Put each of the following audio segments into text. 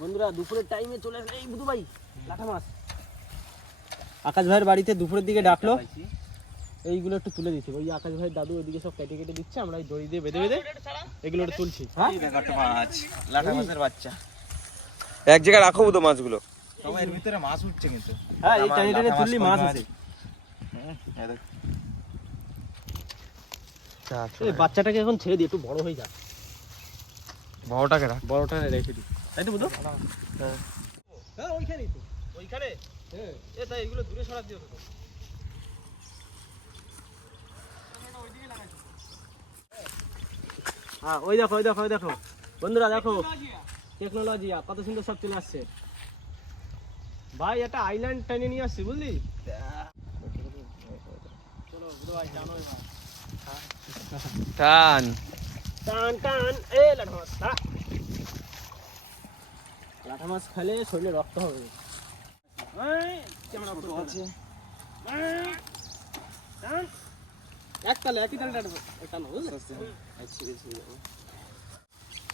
বন্ধুরা দুপুরের টাইমে চলে আসলে এই বুধু ভাই লাঠা মাছ। আকাশ ভাইয়ের বাড়িতে দুপুরের দিকে ডাকলো। এইগুলো একটু তুলে দিচ্ছি ওই আকাশ ভাইয়ের দাদু ওইদিকে সব কেটে কেটে দিচ্ছে আমরা এই দড়ি দিয়ে বেঁধে বেঁধে এগুলো একটু তুলছি। হ্যাঁ? মাছ লাঠা মাছের বাচ্চা। এক জায়গায় রাখো তো মাছগুলো। তবে এর ভিতরে মাছ উঠছে কিন্তু। হ্যাঁ এই টানে টানে তুললি মাছ আছে। এই বাচ্চাটাকে এখন ছেড়ে দিই একটু বড় হয়ে যাক বড়টাকে রাখ। বড়টা রেখে দিই তাই তো বুঝো হ্যাঁ ওইখানেই তো। ওইখানে? হ্যাঁ। এ তাই এগুলো দূরে সরা দিও তো। হ্যাঁ ওই দেখো ওই দেখো ওই দেখো। বন্ধুরা দেখো। টেকনোলজি কত সুন্দর সব চলে আসছে। ভাই একটা আইল্যান্ড টেনে নিয়ে আসছি বুঝলি? চলো ভাই টানো টান। টান টান। এ দাঁড়া। লাঠা মাছ খেলে শরীরে রক্ত হবে। এক তালে একই তালে টানবো টানো বুঝলে?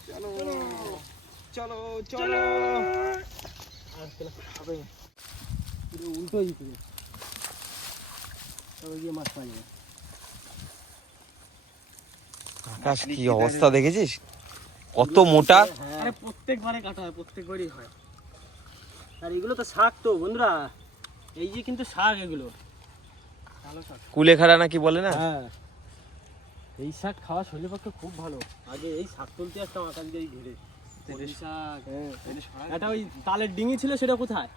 চলো। চলো চলো হবে। উল্টো হয়ে পুরো তবে গিয়ে মাছ পাই যাবে। আকাশ কি অবস্থা দেখেছিস? কত মোটা? আরে প্রত্যেকবারে কাটা হয় প্রত্যেকবারই হয়। আর এগুলো তো শাক তো বন্ধুরা। এই যে কিন্তু শাক এগুলো। ভালো শাক। কুলেখাড়া নাকি বলে না? হ্যাঁ। এই শাক খাওয়া শরীরের পক্ষে খুব ভালো। আগে এই শাক তুলতে আসতাম আকাশ দিয়ে ঘিরে শাক। এটা ওই তালের ডিঙি ছিল সেটা কোথায়?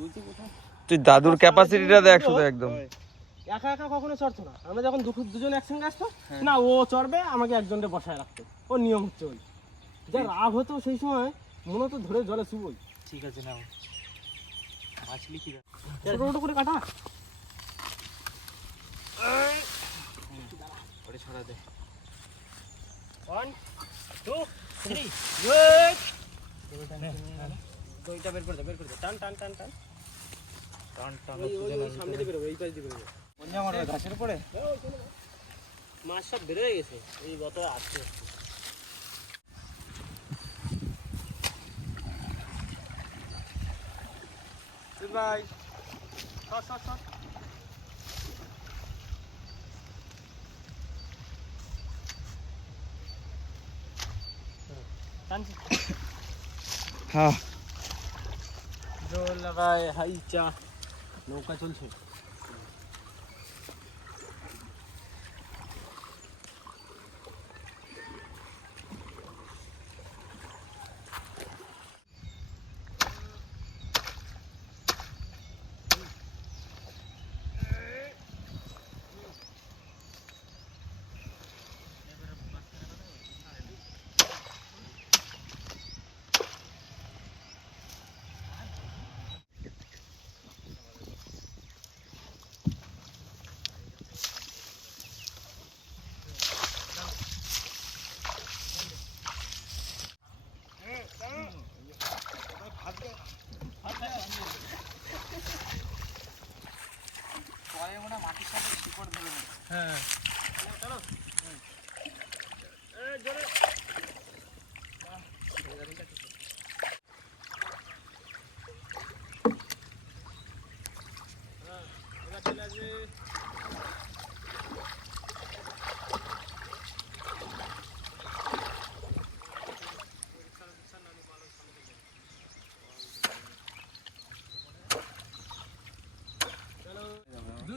বলছি কোথায়? তুই দাদুর ক্যাপাসিটিটা দেখ শুধু একদম। একা একা কখনো চড়তো না। আমরা যখন দুপুর দুজন একসঙ্গে আসতো না ও চড়বে আমাকে একজনকে বসায় রাখতো। ও নিয়ম হচ্ছে ওই। যা রাগ হতো সেই সময় মনে হতো ধরে জলে শুবোই ঠিক আছে নাও। মাছলি কি ছোট ছোট করে কাটা। ওটা ছড়া দে। ওয়ান টু থ্রি গুড দইটা বের করে দে বের করে দে। টান টান টান টান। টান টান সামনে দিয়ে বেরোবে এই পাশ দিয়ে বেরোবে। গাছের উপরে? মাছ সব বেরোয় গেছে এই গত আসছে। ভাই সর সর সর। হ্যাঁ। লাগায় হাই চা। নৌকা চলছে।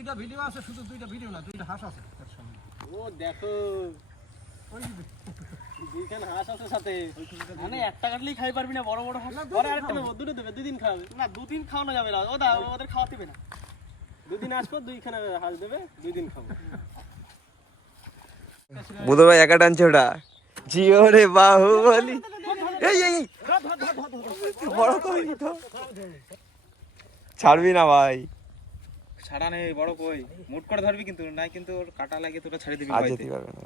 দুইটা ভিডিও আছে শুধু দুইটা ভিডিও না দুইটা হাঁস আছে তার সঙ্গে ও দেখো দুইখান হাঁস আছে সাথে মানে একটা কাটলেই খাই পারবি না বড় বড় হাঁস পরে আরেকটা নেব দুটো দেবে দুদিন খাওয়াবে না দুদিন খাওয়ানো যাবে না ও দা ওদের খাওয়াতে হবে না দুদিন আসব দুইখানে হাঁস দেবে দুই দিন খাব বুধ ভাই একা টানছে ওটা জিও রে বাহুবলি এই এই এই, বড় তো ছাড়বি না ভাই ছাড়া নেই বড় কই মুট করে ধরবি কিন্তু নাই কিন্তু ওর কাটা লাগে তোরা ছেড়ে দিবি আজ যেতে পারবে না।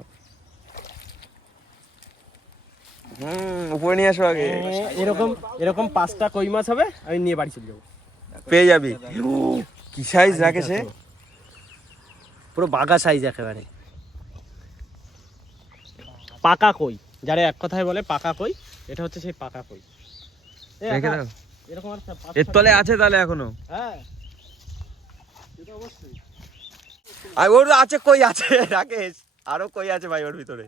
হুম উপরে নিয়ে আসো আগে। এরকম এরকম পাঁচটা কই মাছ হবে? আমি নিয়ে বাড়ি চলে যাব। পেয়ে যাবি। কি সাইজ রাখে সে? পুরো বাঘা সাইজ একেবারে। পাকা কই? যারা এক কথায় বলে পাকা কই এটা হচ্ছে সেই পাকা কই। এরকম আর এর তলে আছে তাহলে এখনও? হ্যাঁ। আর ওর আছে কই আছে? রাকেশ আরও কই আছে ভাই ওর ভিতরে?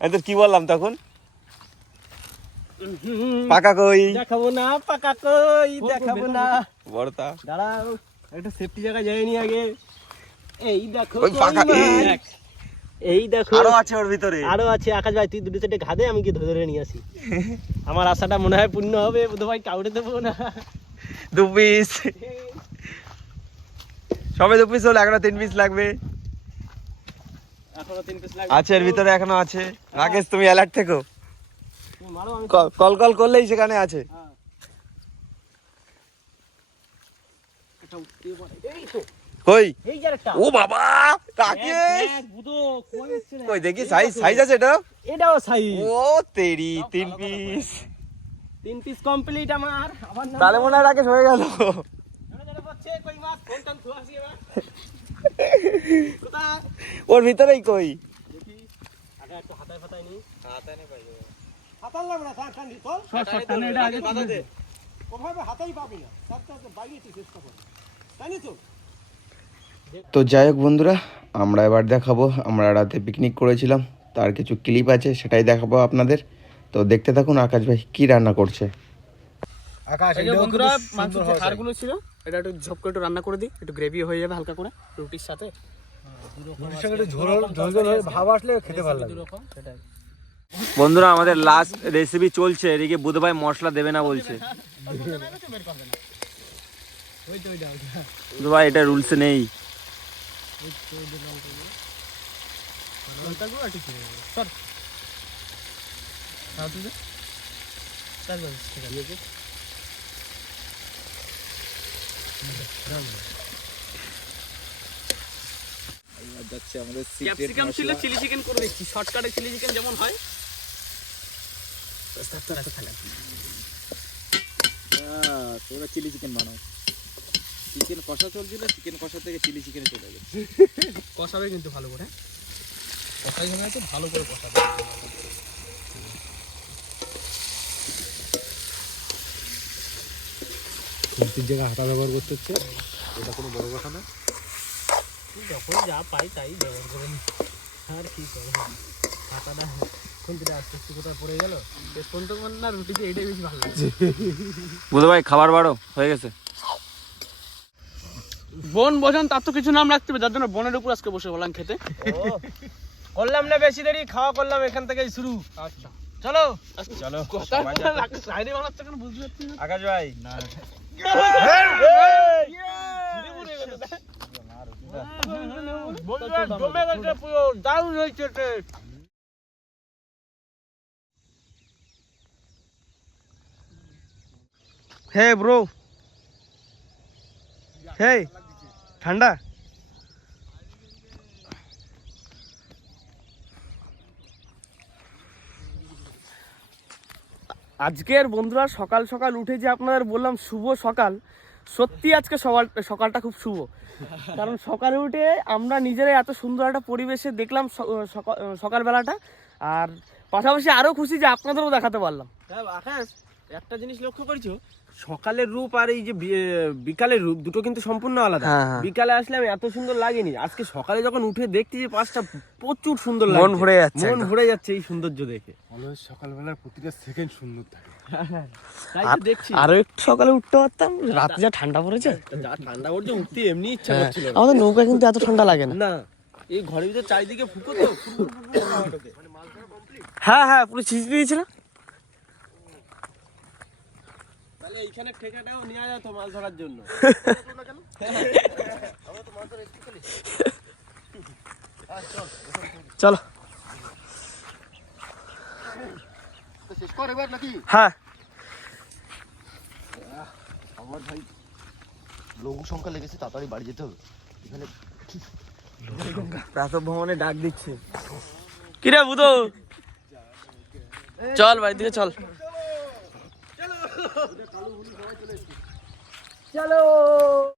আমি তোর কি বললাম তখন? পাকা কই? দেখাবো না পাকা কই দেখাবো না। বড়তা দাঁড়াও একটা সেফটি জায়গায় যায়নি আগে। এই দেখো ওই পাকা- এই দেখো। আরও আছে ওর ভিতরে। আরও আছে আকাশ ভাই তুই দুটো সেটে ঘাদে আমি কি ধরে ধরে নিয়ে আসি। আমার আশাটা মনে হয় পূর্ণ হবে বুধ ভাই কাউরে দেবো না। দু পিস সবে দু পিস হলো এখনও তিন পিস লাগবে। আছে এর ভিতরে এখনও আছে। রাকেশ তুমি অ্যালার্ট থেকো। কল কল করলেই সেখানে আছে। হ্যাঁ। কই। ও বাবা রাকেশ? কই দেখি সাইজ সাইজ আছে এটা? এটাও সাইজ ও তেরি তিন পিস তিন পিস কমপ্লিট আমার তাহলে মনে হয় রাকেশ হয়ে গেল জানা জানা পাচ্ছে, কই মাছ? ফোন টান থুয়া আসি এবার। কোথায়? ওর ভিতরেই কই তো? তো যাই হোক বন্ধুরা আমরা এবার দেখাবো আমরা রাতে পিকনিক করেছিলাম তার কিছু ক্লিপ আছে সেটাই দেখাবো আপনাদের। তো দেখতে থাকুন আকাশ ভাই কি রান্না করছে। আকাশ বন্ধুরা হাড়গুলো ছিল এটা একটু ঝপ করে একটু রান্না করে দিই একটু গ্রেভি হয়ে যাবে হালকা করে রুটির সাথে। সঙ্গে একটু ঝোল ঝোল ঝোল ভাব আসলে খেতে ভালো লাগে। সেটাই বন্ধুরা আমাদের লাস্ট রেসিপি চলছে এদিকে বুধ ভাই মশলা দেবে না বলছে। বুধ ভাই এটা রুলস নেই। যাচ্ছে আমাদের ক্যাপসিকাম ছিল চিলি চিকেন করে দিচ্ছি। শর্টকাটে চিলি চিকেন যেমন হয়। তোরা চিলি চিকেন বানাও। চিকেন কষা চলছিল চিকেন কষা থেকে চিলি চিকেনে চলে গেছে। কষাবে কিন্তু ভালো করে। কষাই হবে ভালো করে কষাবে। তিন জায়গায় হাতা ব্যবহার করতে হচ্ছে। এটা কোনো বড় কথা না। যখন যা পাই তাই ব্যবহার করে আর কি করে হাতাটা খুন্তিটা আস্তে আস্তে কোথায় পড়ে গেল শেষ পর্যন্ত না রুটিতে এইটাই বেশি ভালো লাগে। বুধ ভাই খাবার বাড়ো হয়ে গেছে। বন বোঝান তার তো কিছু নাম রাখতে হবে যার জন্য বনের উপর আজকে বসে বললাম খেতে। করলাম না বেশি দেরি খাওয়া করলাম এখান থেকেই শুরু। আচ্ছা। চলো। চলো আকাশ ভাই। না। জমে গেছে পুরো দারুণ হয়েছে টেস্ট। হে ব্রো হে ঠান্ডা। আজকের বন্ধুরা সকাল সকাল উঠে যে আপনাদের বললাম শুভ সকাল, সত্যি আজকে সকাল, সকালটা খুব শুভ। কারণ সকালে উঠে আমরা নিজেরাই এত সুন্দর একটা পরিবেশে দেখলাম সকালবেলাটা। আর পাশাপাশি আরও খুশি যে আপনাদেরও দেখাতে পারলাম। হ্যাঁ আকাশ। একটা জিনিস লক্ষ্য করেছ? সকালের রূপ আর এই যে বিকালের রূপ দুটো কিন্তু সম্পূর্ণ আলাদা। হ্যাঁ, হ্যাঁ। বিকালে আসলে আমি এত সুন্দর লাগেনি। আজকে সকালে যখন উঠে দেখছি যে পাঁচটা প্রচুর সুন্দর মন ভরে যাচ্ছে মন ভরে যাচ্ছে এই সৌন্দর্য দেখে। অলওয়েজ সকালবেলার প্রতিটা সেকেন্ড সুন্দর থাকে। তাই দেখছি। আরও একটু সকালে উঠতে পারতাম রাতে যা ঠান্ডা পড়েছে। যা ঠান্ডা পড়ছে উঠতে এমনি ইচ্ছা হ্যাঁ। করছিল আমাদের নৌকা কিন্তু এত ঠান্ডা লাগে না। না এই ঘরের ভিতরে চারিদিকে ফুটো তো। হ্যাঁ হ্যাঁ পুরো ছিঁচ দিয়েছিল তাহলে এইখানে ঠেকাটাও মাছ ধরার জন্য। চলো। হ্যাঁ। আমার ভাই লঘু সংখ্যা লেগেছে তাড়াতাড়ি বাড়ি যেতে হবে এখানে ভ্রমণে ডাক দিচ্ছে। কিরে বুধো চল বাড়ির দিকে চল। চলো।